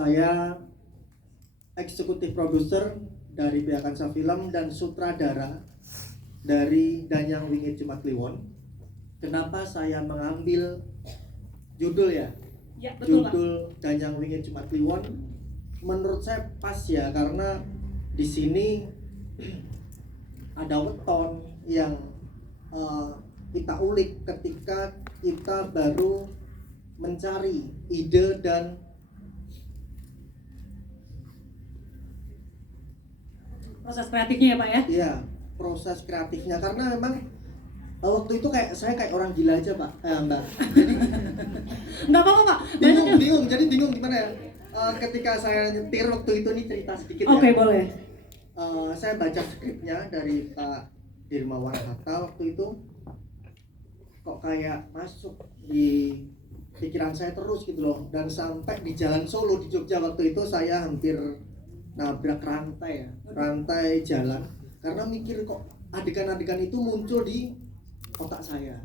Saya eksekutif produser dari pihak Kansa Film dan sutradara dari Danyang Wingit Jumat Kliwon. Kenapa saya mengambil judul ya? Ya, betul, Judul Danyang Wingit Jumat Kliwon menurut saya pas ya, karena di sini ada weton yang kita ulik ketika kita baru mencari ide dan proses kreatifnya ya Pak ya? Iya, proses kreatifnya, karena memang waktu itu saya kayak orang gila aja Pak, Mbak. Jadi Nggak apa-apa Pak. bingung gimana ya? Ketika saya nyetir waktu itu, nih cerita sedikit ya. Oke, boleh. Saya baca skripnya dari Pak Dirmawan Hatta waktu itu, kok kayak masuk di pikiran saya terus gitu loh, dan sampai di Jalan Solo di Jogja waktu itu saya hampir nabrak rantai jalan karena mikir kok adegan-adegan itu muncul di otak saya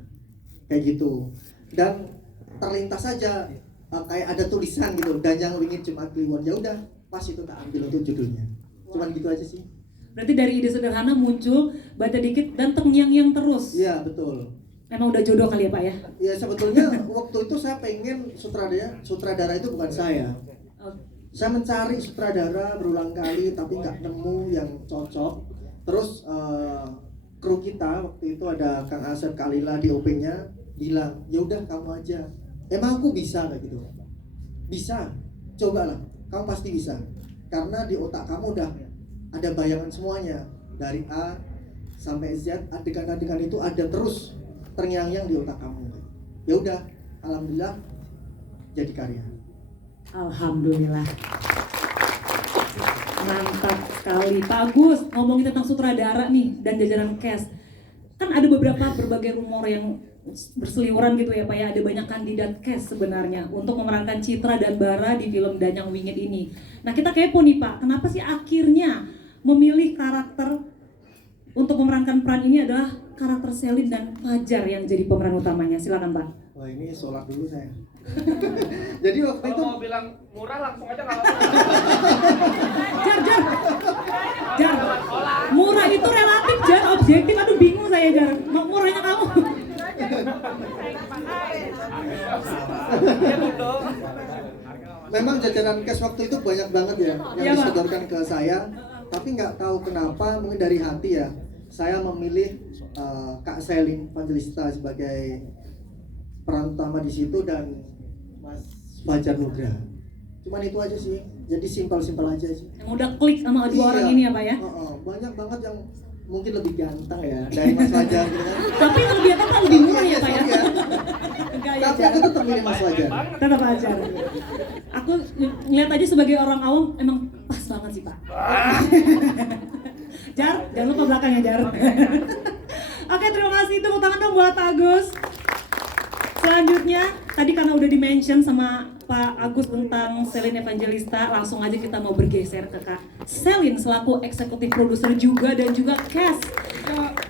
kayak gitu, dan terlintas saja kayak ada tulisan gitu, Danyang Wingit Jumat Kliwon. Ya udah, pas itu tak ambil untuk judulnya. Cuman gitu aja sih. Berarti dari ide sederhana muncul, baca dikit dan terngiang-ngiang terus. Iya, betul. Memang udah jodoh kali ya Pak ya? Ya sebetulnya waktu itu saya pengen sutradara itu bukan saya. Saya mencari sutradara berulang kali tapi nggak nemu yang cocok. Terus kru kita waktu itu ada Kang Asep Kalila di OP-nya bilang, ya udah kamu aja. Emang aku bisa kayak gitu? Bisa, cobalah. Kamu pasti bisa. Karena di otak kamu udah ada bayangan semuanya, dari A sampai Z, adegan-adegan itu ada terus terngiang-ngiang di otak kamu. Ya udah, alhamdulillah jadi karya. Alhamdulillah. Mantap sekali Pak Agus. Ngomongin tentang sutradara nih dan jajaran cast, kan ada berbagai rumor yang berseliweran gitu ya Pak ya, ada banyak kandidat cast sebenarnya untuk memerankan Citra dan Bara di film Danyang Wingit ini. Nah kita kepo nih Pak, kenapa sih akhirnya memilih karakter untuk memerankan peran ini adalah karakter Selin dan Fajar yang jadi pemeran utamanya? Silakan Pak. Wah, ini sholat dulu saya. Jadi waktu itu mau bilang murah langsung aja nggak apa-apa. Jar, murah itu relatif Jar, objektif. Aduh bingung saya Jar, murahnya kamu. memang jajaran cash waktu itu banyak banget ya yang Iya, Pak. disodorkan ke saya, tapi nggak tahu kenapa, mungkin dari hati ya, saya memilih Kak Selin Evangelista sebagai peran utama di situ dan Mas Fajar Nugra. Cuman itu aja sih, jadi simpel-simpel aja sih. Yang udah klik sama dua orang ini ya Pak ya? Banyak banget yang mungkin lebih ganteng ya dari Mas Fajar gitu kan. Tapi terbiasa kan lebih murah ya Pak ya? Sorry Enggak ya Tapi Jar, aku tetap milih Mas Fajar. tetap Fajar. Aku ngeliat aja sebagai orang awam emang pas banget sih Pak. Jar, jangan lupa belakangnya Jar. Oke, terima kasih, tepuk tangan dong buat Agus. Selanjutnya, tadi karena udah di-mention sama Pak Agus tentang Selin Evangelista, langsung aja kita mau bergeser ke Kak Selin selaku eksekutif produser juga dan juga cast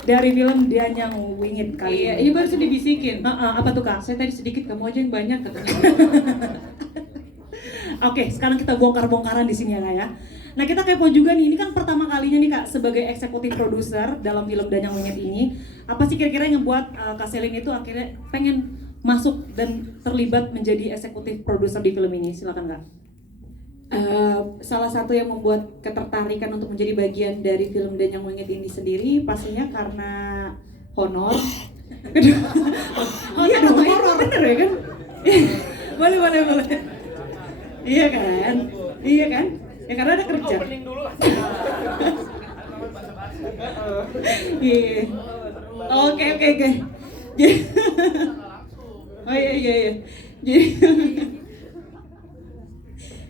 dari film Danyang Wingit kali Iya, ini. ini baru sudah dibisikin. Apa tuh Kak? Saya tadi sedikit, kamu aja yang banyak katanya. Oke, sekarang kita bongkar-bongkaran di sini ya Kak ya. Nah kita kepo juga nih, ini kan pertama kalinya nih Kak sebagai eksekutif produser dalam film Danyang Wingit ini. Apa sih kira-kira yang ngebuat Kak Selin itu akhirnya pengen masuk dan terlibat menjadi eksekutif produser di film ini? Silakan Kak. Salah satu yang membuat ketertarikan untuk menjadi bagian dari film Danyang Wingit ini sendiri pastinya karena honor. Iya dong, bener ya kan? boleh. Iya kan? Ya karena ada kerja. Opening dulu lah. Iya. Oke. Oh iya.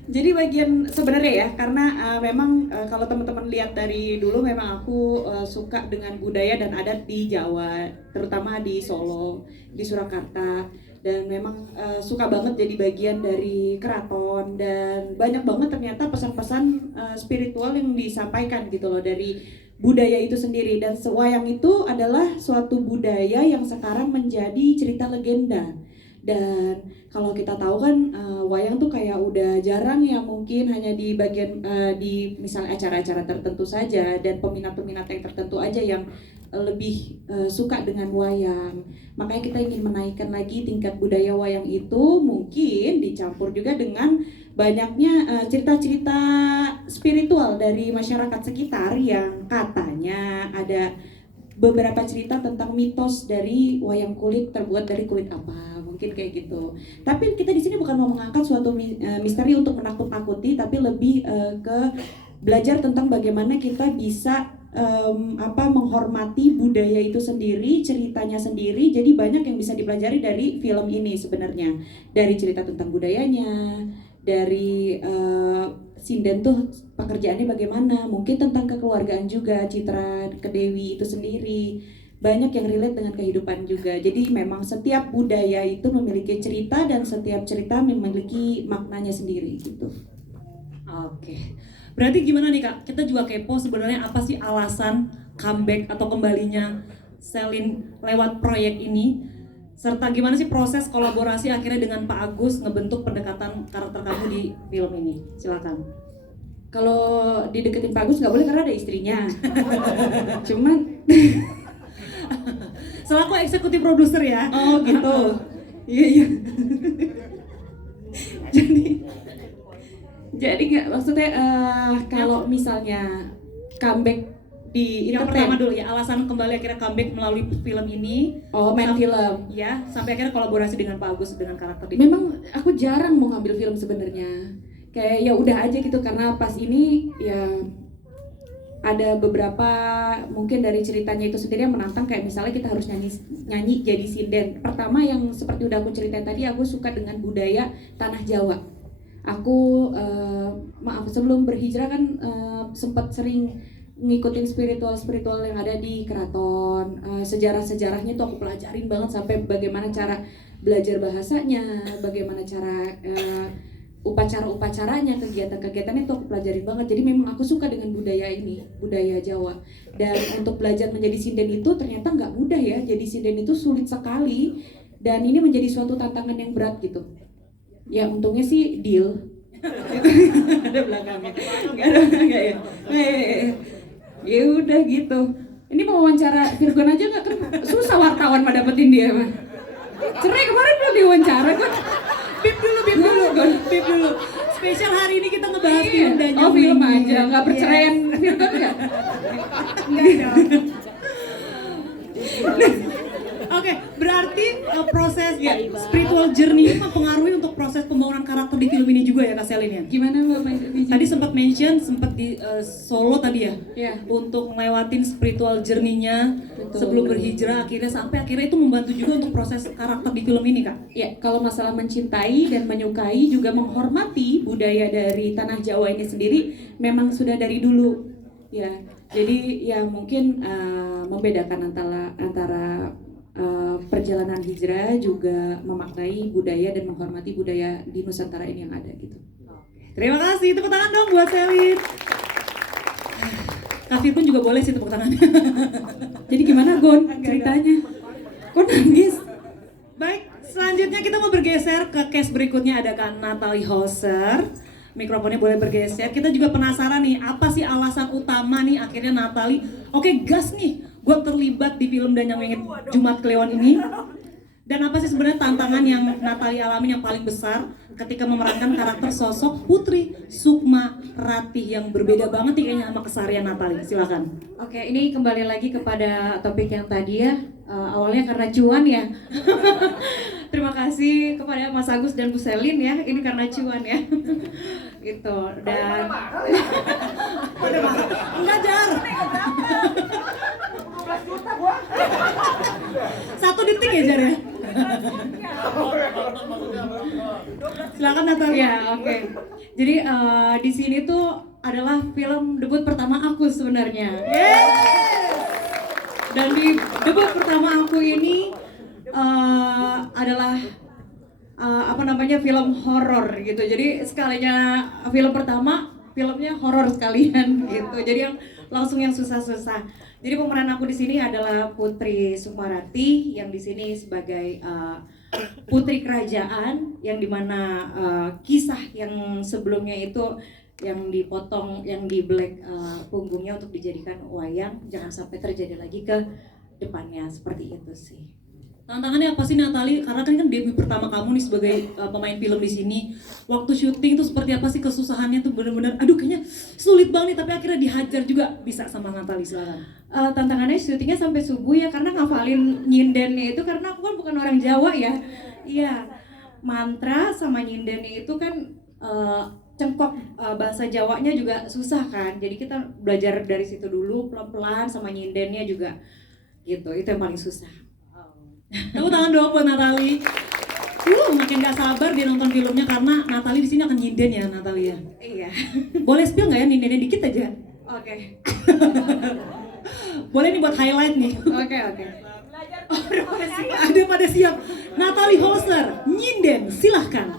Jadi bagian sebenarnya ya, karena memang kalau teman-teman lihat dari dulu memang aku suka dengan budaya dan adat di Jawa, terutama di Solo, di Surakarta, dan memang suka banget jadi bagian dari keraton, dan banyak banget ternyata pesan-pesan spiritual yang disampaikan gitu loh dari budaya itu sendiri. Dan wayang itu adalah suatu budaya yang sekarang menjadi cerita legenda. Dan kalau kita tahu kan wayang tuh kayak udah jarang ya, mungkin hanya di bagian di misalnya acara-acara tertentu saja, dan peminat-peminat yang tertentu aja yang lebih suka dengan wayang. Makanya kita ingin menaikkan lagi tingkat budaya wayang itu, mungkin dicampur juga dengan banyaknya cerita-cerita spiritual dari masyarakat sekitar yang katanya ada beberapa cerita tentang mitos dari wayang kulit terbuat dari kulit apa, mungkin kayak gitu. Tapi kita di sini bukan mau mengangkat suatu misteri untuk menakut-nakuti, tapi lebih ke belajar tentang bagaimana kita bisa menghormati budaya itu sendiri, ceritanya sendiri. Jadi banyak yang bisa dipelajari dari film ini sebenarnya, dari cerita tentang budayanya, dari sinden tuh pekerjaannya bagaimana, mungkin tentang kekeluargaan juga, Citra Kedewi itu sendiri banyak yang relate dengan kehidupan juga. Jadi memang setiap budaya itu memiliki cerita dan setiap cerita memiliki maknanya sendiri gitu. Oke. Berarti gimana nih Kak? Kita juga kepo sebenarnya apa sih alasan comeback atau kembalinya Selin lewat proyek ini? Serta gimana sih proses kolaborasi akhirnya dengan Pak Agus ngebentuk pendekatan karakter kamu di film ini? Silakan. Kalau dideketin Pak Agus nggak boleh karena ada istrinya. Cuman selaku eksekutif produser ya. oh gitu. Iya. Jadi nggak, maksudnya kalau misalnya comeback di Yang entertain. pertama dulu ya, alasan kembali akhirnya comeback melalui film ini. Oh, main film. Ya, sampai akhirnya kolaborasi dengan Pak Agus dengan karakter di Memang aku jarang mau ngambil film sebenarnya. Kayak ya udah aja gitu, karena pas ini ya ada beberapa mungkin dari ceritanya itu sendiri yang menantang, kayak misalnya kita harus nyanyi jadi sinden. Pertama yang seperti udah aku ceritain tadi, aku suka dengan budaya tanah Jawa. Aku maaf sebelum berhijrah kan sempat sering ngikutin spiritual yang ada di keraton. Sejarah-sejarahnya tuh aku pelajarin banget, sampai bagaimana cara belajar bahasanya, bagaimana cara upacara-upacaranya, kegiatan-kegiatannya itu aku pelajarin banget. Jadi memang aku suka dengan budaya ini, budaya Jawa. Dan untuk belajar menjadi sinden itu ternyata nggak mudah ya. Jadi sinden itu sulit sekali, dan ini menjadi suatu tantangan yang berat gitu. Ya untungnya sih deal. Ada belakangnya. Nggak ya. Ya udah gitu. Ini mau wawancara Virgon aja nggak, kan susah wartawan mah dapetin dia mah. Cerai kemarin belum diwawancara kan. Bip dulu. Spesial hari ini kita ngebahas film dan Oh film aja, nggak perceraian Virgon nggak? Enggak dong. Oke, berarti proses spiritual journey ini mempengaruhi untuk proses pembangunan karakter di film ini juga ya Kak Selin ya? Gimana Mbak? Tadi sempat di Solo tadi ya? Iya. Untuk ngelewatin spiritual journey-nya sebelum berhijrah sampai akhirnya itu membantu juga untuk proses karakter di film ini Kak? Ya, kalau masalah mencintai dan menyukai juga menghormati budaya dari tanah Jawa ini sendiri memang sudah dari dulu ya. Jadi ya mungkin membedakan antara perjalanan hijrah juga memaknai budaya dan menghormati budaya di Nusantara ini yang ada gitu. Terima kasih, tepuk tangan dong buat Selin. Kak Firgun juga boleh sih tepuk tangannya. Jadi gimana Gon ceritanya? Kok nangis? Baik, selanjutnya kita mau bergeser ke case berikutnya, ada Kak Natalie Hauser. Mikrofonnya boleh bergeser. Kita juga penasaran nih, apa sih alasan utama nih akhirnya Natalie, oke gas nih, gue terlibat di film Dan Yang Wingit Jumat Kliwon ini. Dan apa sih sebenarnya tantangan yang Natalie alami yang paling besar ketika memerankan karakter sosok Putri Sukma Ratih yang berbeda banget nih kayaknya sama keseharian Natalie. Silakan. Oke, ini kembali lagi kepada topik yang tadi ya. Awalnya karena cuan ya. Terima kasih kepada Mas Agus dan Bu Selin ya. Ini karena cuan ya. Gitu. Dan Enggak jar. 12 juta gua. 1 detik ya jar ya. Silakan Natalie. ya, oke. Jadi di sini tuh adalah film debut pertama aku sebenarnya. Dan di debut pertama aku ini adalah film horor gitu. Jadi sekalinya film pertama, filmnya horor sekalian gitu. Jadi langsung yang susah-susah. Jadi pemeran aku di sini adalah Putri Sukma Ratih yang di sini sebagai putri kerajaan yang dimana kisah yang sebelumnya itu yang dipotong, yang di black punggungnya untuk dijadikan wayang, jangan sampai terjadi lagi ke depannya, seperti itu sih. Tantangannya apa sih Natali? Karena kan debut pertama kamu nih sebagai pemain film di sini. Waktu syuting itu seperti apa sih kesusahannya tuh benar-benar? Aduh kayaknya sulit banget nih, tapi akhirnya dihajar juga bisa sama Natali, silakan. Tantangannya syutingnya sampai subuh ya, karena ngafalin nyindennya itu, karena aku kan bukan orang Jawa ya. Iya, mantra sama nyindennya itu kan cengkok, bahasa Jawanya juga susah kan. Jadi kita belajar dari situ dulu pelan-pelan, sama nyindennya juga gitu. Itu yang paling susah. Tepuk tangan dong buat Natali. Makin gak sabar dia nonton filmnya karena Natali di sini akan nyinden ya, Natali ya. Iya. Boleh spill nggak ya nyindennya dikit aja? Oke. Boleh nih buat highlight nih. Oke. Ada pada siap. Natali Holzer, nyinden, silahkan.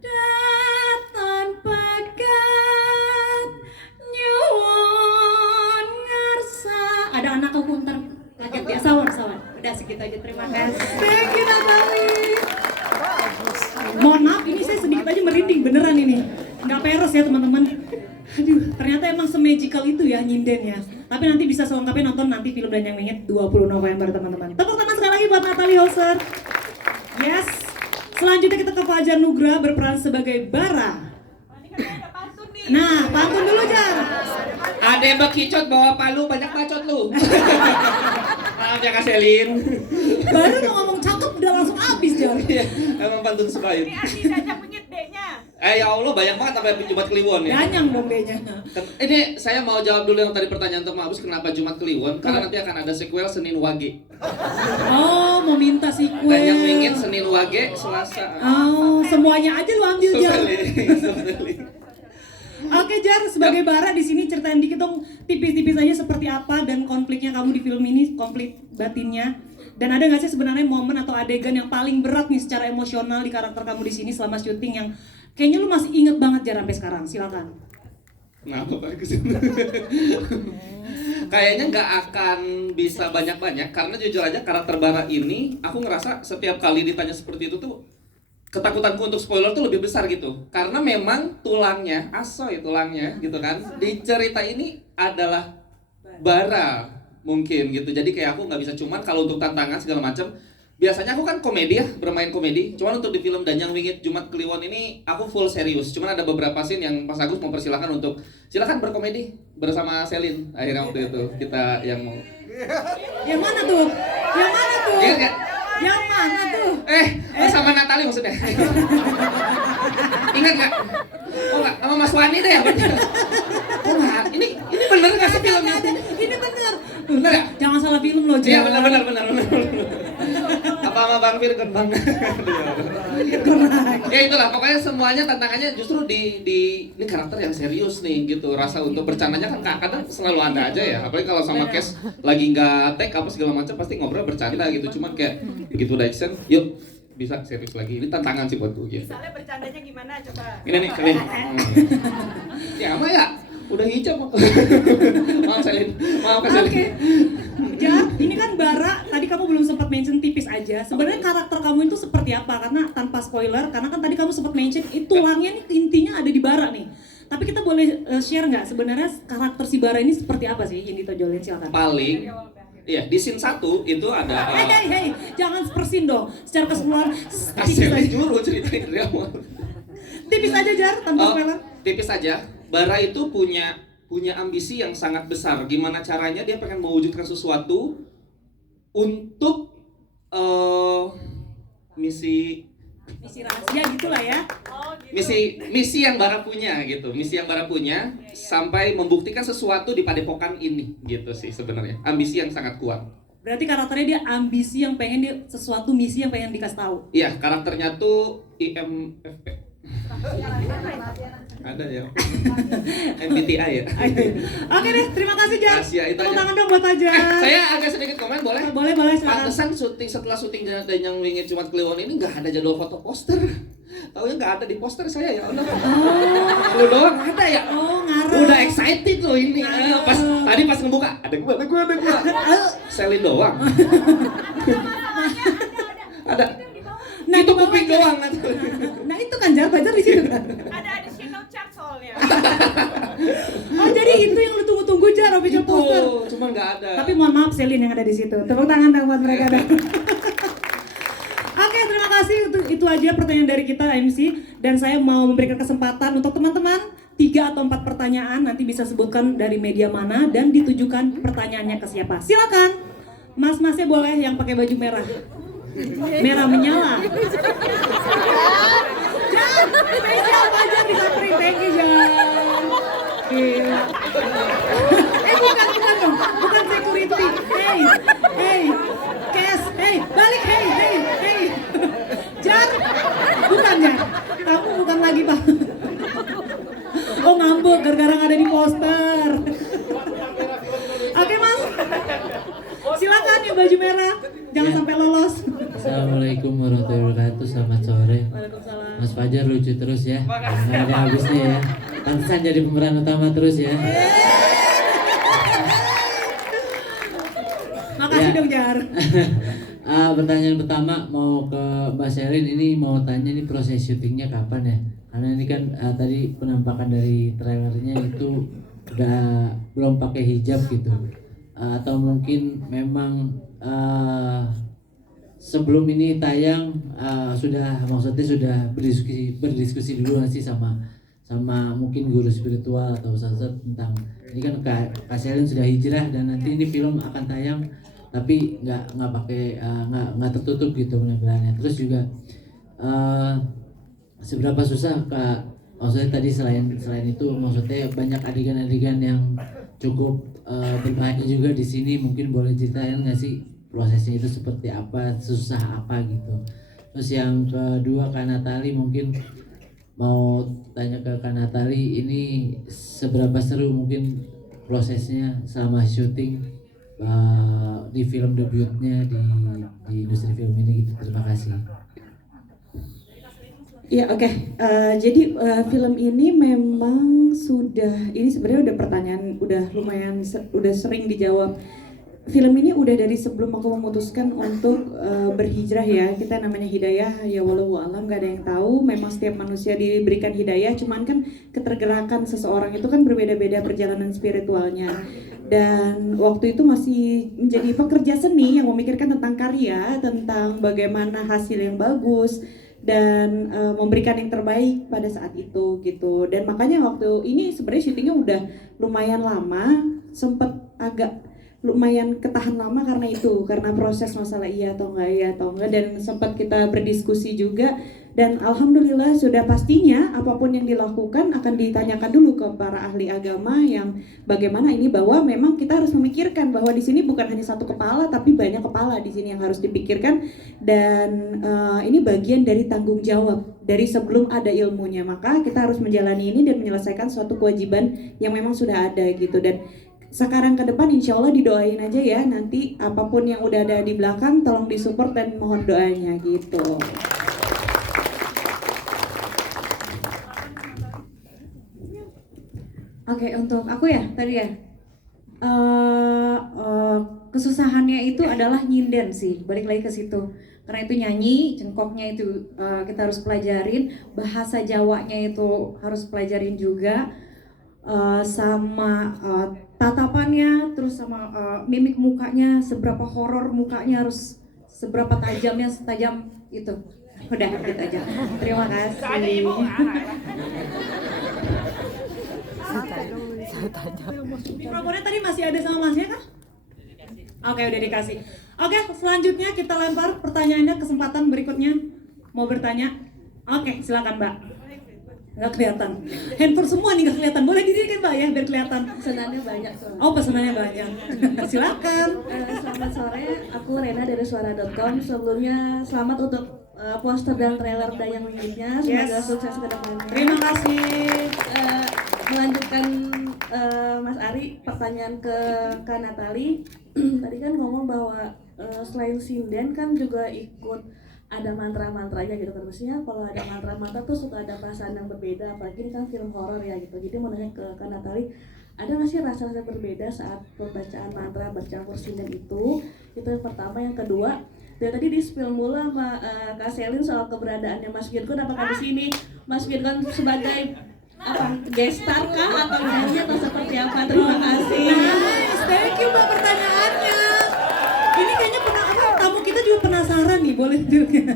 Datan pakat nyuwun ngarsa. Ada anak aku ntar kaget ya, sawan. Udah segitu aja, terima kasih. Thank you Natali. Mohon maaf, ini saya sedikit aja merinding beneran ini. Nggak peres ya teman-teman. Aduh, ternyata emang se-magical itu ya nyinden ya. Tapi nanti bisa selengkapnya nonton nanti film Dan Yang Mingit 20 November teman-teman. Tepuk tangan sekali lagi buat Natali Holzer. Yes. Selanjutnya kita ke Fajar Nugra berperan sebagai Bara. Nah, pantun dulu Jar. Ada yang bekicot bawa palu, banyak bacot lu. Maaf ya Kak Selin. Baru mau ngomong cakep udah langsung habis Jar. Iya, emang pantun Sukayu. Ini Adi Dajang Menyit D-nya. Ya Allah, banyak banget sampai Jumat Kliwon ya. Ganyang dong D-nya. Ini saya mau jawab dulu yang tadi pertanyaan untuk Mabus, kenapa Jumat Kliwon? Karena nanti akan ada sequel Senin Wage. Oh, mau minta sequel. Dan yang ingin Senin Wage Selasa. Oh, semuanya aja lu ambil Jar. Sesali. Oke Jar, sebagai Bara di sini ceritain dikit dong tipis-tipis aja seperti apa dan konfliknya kamu di film ini, konflik batinnya. Dan ada nggak sih sebenarnya momen atau adegan yang paling berat nih secara emosional di karakter kamu di sini selama syuting yang kayaknya lu masih inget banget Jar sampai sekarang? Silakan. Kenapa bagus? Kayaknya nggak akan bisa banyak-banyak karena jujur aja karakter Bara ini aku ngerasa setiap kali ditanya seperti itu tuh ketakutanku untuk spoiler tuh lebih besar gitu. Karena memang tulangnya, asoy tulangnya gitu kan. Di cerita ini adalah Bara mungkin gitu. Jadi kayak aku nggak bisa, cuman kalau untuk tantangan segala macam biasanya aku kan komedi ya, bermain komedi. Cuman untuk di film Dan Yang Mingit Jumat Kliwon ini aku full serius. Cuman ada beberapa scene yang Mas Agus mempersilahkan untuk silakan berkomedi bersama Selin. Akhirnya waktu itu kita yang mau. Yang mana tuh? Yang mana tuh? Ingat nggak? Yang mana tuh? Sama Natali maksudnya. Ingat nggak? Oh nggak, sama Mas Wani deh ya. Oh nggak, ini bener nggak sih filmnya? Ini bener. Bener nggak? Jangan salah film loh Iya Jar. benar. Apa sama Bang Firgon Bang? Ya itulah, pokoknya semuanya tantangannya justru di ini karakter yang serius nih gitu. Rasa untuk bercandanya kan kadang selalu ada aja ya. Apalagi kalau sama Kes lagi nggak take apa segala macam pasti ngobrol bercanda gitu. Cuman kayak begitu udah action, yuk bisa serius lagi. Ini tantangan sih buat gue gitu. Misalnya bercandanya gimana coba? Ini nih, kalian. Ya ama ya, udah hijau. Maaf Selin, maaf Kak Selin. Oke. Jar, ini kan Bara, tadi kamu belum sempat mention tipis aja. Sebenarnya karakter kamu itu seperti apa? Karena tanpa spoiler, karena kan tadi kamu sempat mention itu tulangnya nih intinya ada di Bara nih. Tapi kita boleh share nggak sebenarnya karakter si Bara ini seperti apa sih yang ditonjolin, silakan. Paling iya, di scene 1 itu ada Hei, jangan persin dong. Secara keseluruhan tipis Asli aja. juru ceritain dari awal. Tipis aja Jar, tanpa spoiler. Tipis aja. Bara itu punya ambisi yang sangat besar. Gimana caranya dia pengen mewujudkan sesuatu untuk misi rahasia gitulah ya. Oh gitu. misi yang Bara punya gitu. Misi yang Bara punya sampai membuktikan sesuatu di padepokan ini gitu sih sebenarnya. Ambisi yang sangat kuat. Berarti karakternya dia ambisi yang pengen dia sesuatu misi yang pengen dikasih tahu. Iya, karakternya tuh IMFP. Ada ya. MBTI ya. Oke deh, terima kasih Jar. Rahasia itu Tepuk aja. tangan dong buat aja. Saya agak sedikit komen boleh? Boleh silakan. Pantesan setelah syuting Dan Yang Mingit Jumat Kliwon ini nggak ada jadwal foto poster. Taunya nggak ada di poster saya ya Allah. Lu doang ada ya. Oh, ngarep. Udah excited loh ini. Tadi pas ngebuka ada gua. Selin doang. Ada. Nah, itu di bawah kuping aja. doang nanti. Nah itu kan Jar, Fajar di situ kan. Ada additional charge soalnya. Oh jadi itu yang lu tunggu-tunggu Jar, official Itu, poster. cuma nggak ada. Tapi mohon maaf Selin yang ada di situ. Tepuk tangan dong buat mereka dong. Oke, terima kasih. Itu aja pertanyaan dari kita MC. Dan saya mau memberikan kesempatan untuk teman-teman 3 atau 4 pertanyaan. Nanti bisa sebutkan dari media mana dan ditujukan pertanyaannya ke siapa. Silakan. Mas-masnya boleh yang pakai baju merah. Merah menyala. Jan, spesial Fajar disamperin. Thank you Jan. Gila. Bukan dong. Bukan security. Hey. Kes. Hey, balik. Hey. Jar. Bukan Jar. Kamu bukan lagi Pak. Oh ngambek gara-gara nggak ada di poster. Oke Mas. Silakan yang baju merah. Jangan sampai lolos. Assalamualaikum warahmatullahi wabarakatuh. Selamat sore. Waalaikumsalam. Mas Fajar lucu terus ya. Nggak ada habisnya ya. Pantesan jadi pemeran utama terus ya. Makasih Ya. dong Jar. Pertanyaan pertama mau ke Mbak Selin, ini mau tanya nih proses syutingnya kapan ya? Karena ini kan tadi penampakan dari trailernya itu belum pakai hijab gitu. Atau mungkin memang sebelum ini tayang maksudnya sudah berdiskusi dulu nggak sih sama mungkin guru spiritual atau ustaz tentang ini kan Kak Selin sudah hijrah dan nanti ini film akan tayang tapi nggak pakai nggak tertutup gitu penampilannya. Terus juga seberapa susah Kak, maksudnya tadi selain itu maksudnya banyak adegan-adegan yang cukup berbahaya juga di sini, mungkin boleh ceritain nggak sih prosesnya itu seperti apa, susah apa gitu. Terus yang kedua Kak Natali, mungkin mau tanya ke Kak Natali, ini seberapa seru mungkin prosesnya selama syuting di film debutnya di industri film ini gitu. Terima kasih. Ya oke. Jadi film ini memang ini sebenarnya udah pertanyaan udah lumayan udah sering dijawab. Film ini udah dari sebelum aku memutuskan untuk berhijrah ya. Kita namanya hidayah ya walau alam, gak ada yang tahu. Memang setiap manusia diberikan hidayah, cuman kan ketergerakan seseorang itu kan berbeda-beda perjalanan spiritualnya. Dan waktu itu masih menjadi pekerja seni yang memikirkan tentang karya, tentang bagaimana hasil yang bagus dan memberikan yang terbaik pada saat itu gitu. Dan makanya waktu ini sebenarnya syutingnya udah lumayan lama, sempet agak lumayan ketahan lama karena proses masalah iya atau enggak dan sempat kita berdiskusi juga. Dan alhamdulillah sudah pastinya apapun yang dilakukan akan ditanyakan dulu ke para ahli agama yang bagaimana ini, bahwa memang kita harus memikirkan bahwa di sini bukan hanya satu kepala tapi banyak kepala di sini yang harus dipikirkan. Dan ini bagian dari tanggung jawab dari sebelum ada ilmunya, maka kita harus menjalani ini dan menyelesaikan suatu kewajiban yang memang sudah ada gitu. Dan sekarang ke depan insya Allah didoain aja ya, nanti apapun yang udah ada di belakang tolong disupport dan mohon doanya gitu. Oke, untuk aku ya tadi ya kesusahannya itu adalah nyinden sih, balik lagi ke situ. Karena itu nyanyi, cengkoknya itu kita harus pelajarin, bahasa Jawanya itu harus pelajarin juga, sama tatapannya, terus sama mimik mukanya, seberapa horor mukanya harus seberapa tajamnya, setajam itu. Udah gitu aja. Terima kasih. Ada ibu. Mikrofonnya tadi masih ada sama masnya kah? Oke, udah dikasih. Oke, selanjutnya kita lempar pertanyaannya, kesempatan berikutnya mau bertanya. Oke, silakan Mbak. Nggak kelihatan. Handphone semua nih nggak kelihatan. Boleh didirikan Mbak ya biar kelihatan. Pesanannya banyak soalnya. Oh, pesanannya banyak. Silakan. Selamat sore, aku Rena dari suara.com. Sebelumnya selamat untuk poster dan trailer Dayang Wingitnya. Semoga Yes. sukses ke depannya. Terima kasih. Melanjutkan Mas Ari, pertanyaan ke Kak Natali. Tadi kan ngomong bahwa selain sinden kan juga ikut ada mantra-mantranya gitu kan. Maksudnya kalau ada mantra-mantra tuh suka ada perasaan yang berbeda, apalagi ini kan film horor ya gitu. Jadi mau nanya ke Kak Natali, ada nggak sih rasa-rasa berbeda saat pembacaan mantra bercampur sinden itu? Itu yang pertama. Yang kedua, Dari tadi di spill mulu sama Kak Selin soal keberadaannya Mas Virgon, apakah di sini Mas Virgon sebagai apa gestar kah atau nyanyi atau seperti apa? Terima kasih. Nice, thank you Mbak pertanyaannya. Ini kayaknya tamu kita juga penasaran nih, boleh juga.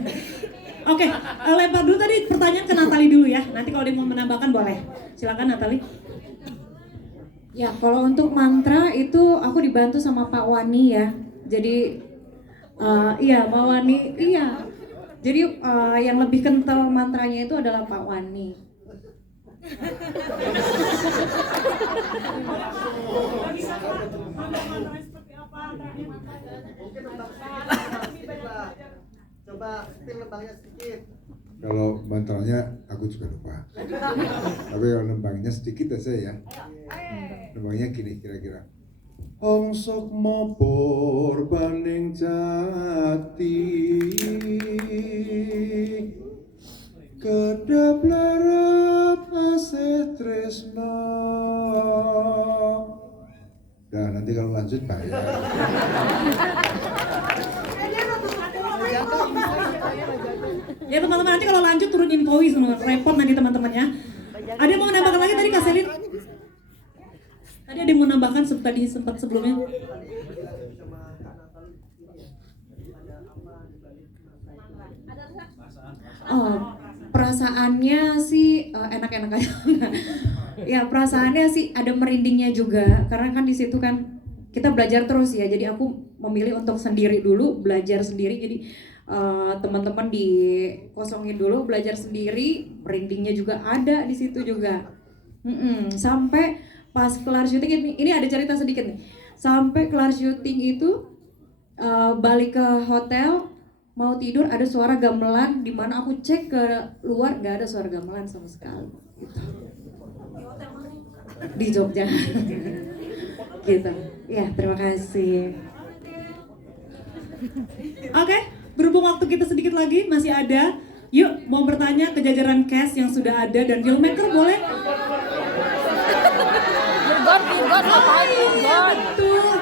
Oke, lempar dulu tadi pertanyaan ke Natali dulu ya. Nanti kalau dia mau menambahkan boleh. Silakan Natali. Ya, kalau untuk mantra itu aku dibantu sama Pak Wani ya. Jadi iya, Pak Wani, iya. Jadi yang lebih kental mantranya itu adalah Pak Wani. Coba tim lembangnya sedikit. Kalau mantranya aku juga lupa. Tapi kalau lembangnya sedikit aja ya. Lembangnya gini kira-kira. Ong sok mopor baning jati kedap larat asih tresno. Nah nanti kalau lanjut bayar. Ya teman-teman, nanti kalau lanjut turun invoice, repot nanti teman-temannya. Ada yang mau menambahkan lagi tadi Kak Selin? Tadi ada yang mau menambahkan tadi sempat sebelumnya? Oh, perasaannya sih enak-enak aja. Ya, perasaannya sih ada merindingnya juga karena kan di situ kan kita belajar terus ya. Jadi aku memilih untuk sendiri dulu, belajar sendiri. Jadi teman-teman dikosongin dulu, belajar sendiri, merindingnya juga ada di situ juga. Sampai pas kelar syuting ini ada cerita sedikit nih. Sampai kelar syuting itu balik ke hotel mau tidur ada suara gamelan, di mana aku cek ke luar nggak ada suara gamelan sama sekali. Gitu. Di Jogja. Gitu. Ya, terima kasih. Oke, berhubung waktu kita sedikit lagi masih ada, yuk mau bertanya ke jajaran cast yang sudah ada dan filmmaker boleh? Virgon ngapain Virgon? Betul.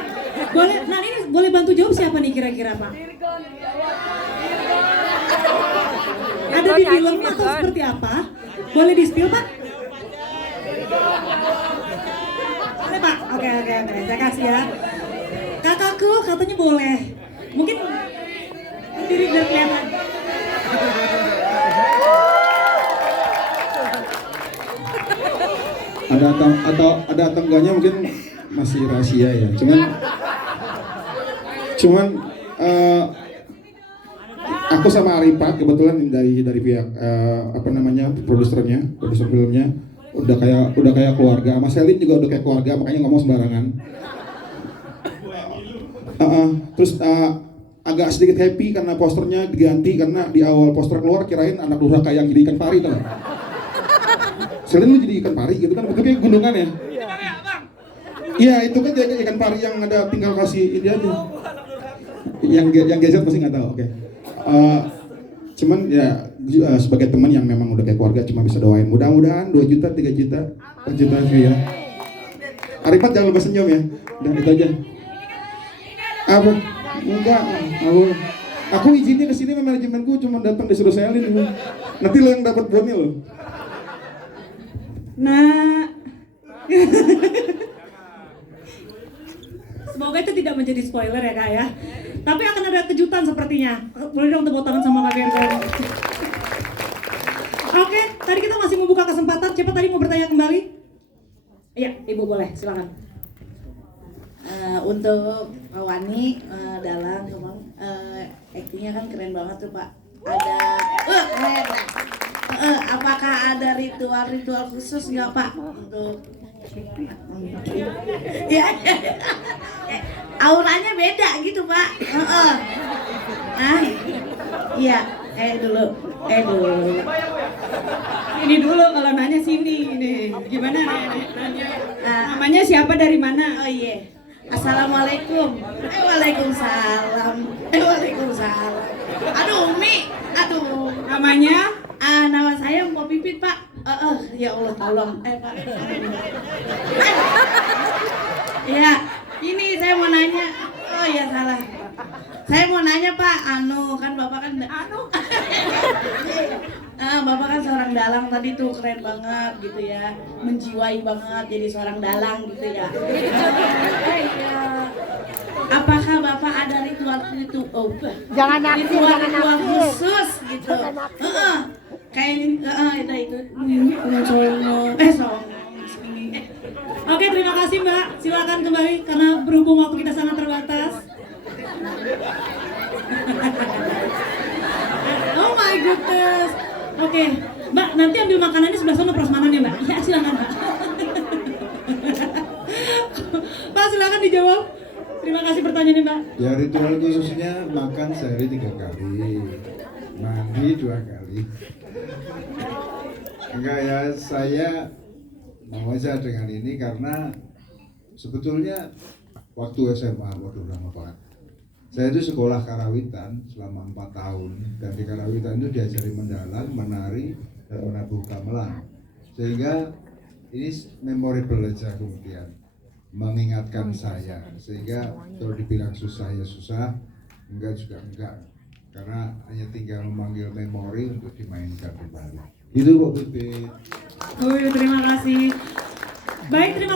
Boleh, nah ini boleh bantu jawab siapa nih kira-kira Pak? Ada di film atau seperti apa? Boleh di spill Pak? Boleh Pak? Oke, saya kasih ya. Kakakku katanya boleh. Mungkin diri biar kelihatan. Ada atau enggaknya mungkin masih rahasia ya. Cuman aku sama Aripat kebetulan dari pihak produser filmnya udah kayak keluarga. Mas Selin juga udah kayak keluarga, makanya ngomong sembarangan. Terus agak sedikit happy karena posternya diganti, karena di awal poster keluar kirain anak durhaka yang jadi ikan pari tuh. Selin lu jadi ikan pari gitu kan, itu kayak gunungan ya. Iya itu kan jadi ikan pari yang ada tinggal kasih ini aja. Yang gadget pasti nggak tahu. Oke. Cuman ya sebagai teman yang memang udah kayak keluarga cuma bisa doain mudah-mudahan 2 juta, 3 juta, 4 juta sih ya. Aripat jangan lupa senyum ya. Udah itu aja. Apa? Enggak. Aku izinnya ke sini sama manajemenku cuma datang disuruh Selin. Nanti lo yang dapat bonil lo. Nah, semoga itu tidak menjadi spoiler ya Kak ya. Tapi akan ada kejutan sepertinya. Boleh dong tepuk tangan sama Kak Virgon. Oke, tadi kita masih membuka kesempatan. Siapa tadi mau bertanya kembali? Iya, Ibu boleh, silakan. Untuk Pak Wani dalam aktingnya kan keren banget tuh Pak. Ada apakah ada ritual khusus nggak Pak untuk ya auranya beda gitu Pak. Iya dulu Ini dulu kalau nanya sini nih. Gimana nanya? Namanya siapa dari mana? Oh iya. Assalamualaikum. Waalaikumsalam. Waalaikumsalam. Aduh Umi, aduh. Namanya? Nama saya Mpok Pipit Pak. Ya Allah tolong. Pak. Ya, ini saya mau nanya. Oh ya salah. Saya mau nanya Pak. kan bapak kan bapak kan seorang dalang tadi tuh keren banget gitu ya, menjiwai banget jadi seorang dalang gitu ya. Iya. Apakah bapak ada ritual Jangan nangis, jangan ritual nangis. khusus gitu? Kayak itu songong. Oke, terima kasih Mbak. Silakan kembali karena berhubung waktu kita sangat terbatas. Oh my goodness. Oke, Mbak, nanti ambil makanannya sebelah sana prasmanan ya Mbak. Ya, silakan Mbak. Pak, silakan dijawab. Terima kasih pertanyaannya Mbak. Ya, ritual khususnya makan sehari 3 kali, mandi 2 kali. Enggak ya, saya mau aja dengan ini karena sebetulnya waktu SMA, waduh lama banget. Saya itu sekolah karawitan selama 4 tahun, dan di karawitan itu diajari mendalang, menari, dan menabuh gamelan. Sehingga ini memorable aja, kemudian mengingatkan saya, sehingga kalau dibilang susah ya susah, enggak juga enggak, karena hanya tinggal memanggil memori untuk dimainkan kembali. Itu Pak Bibit. Oh, terima kasih. Baik, terima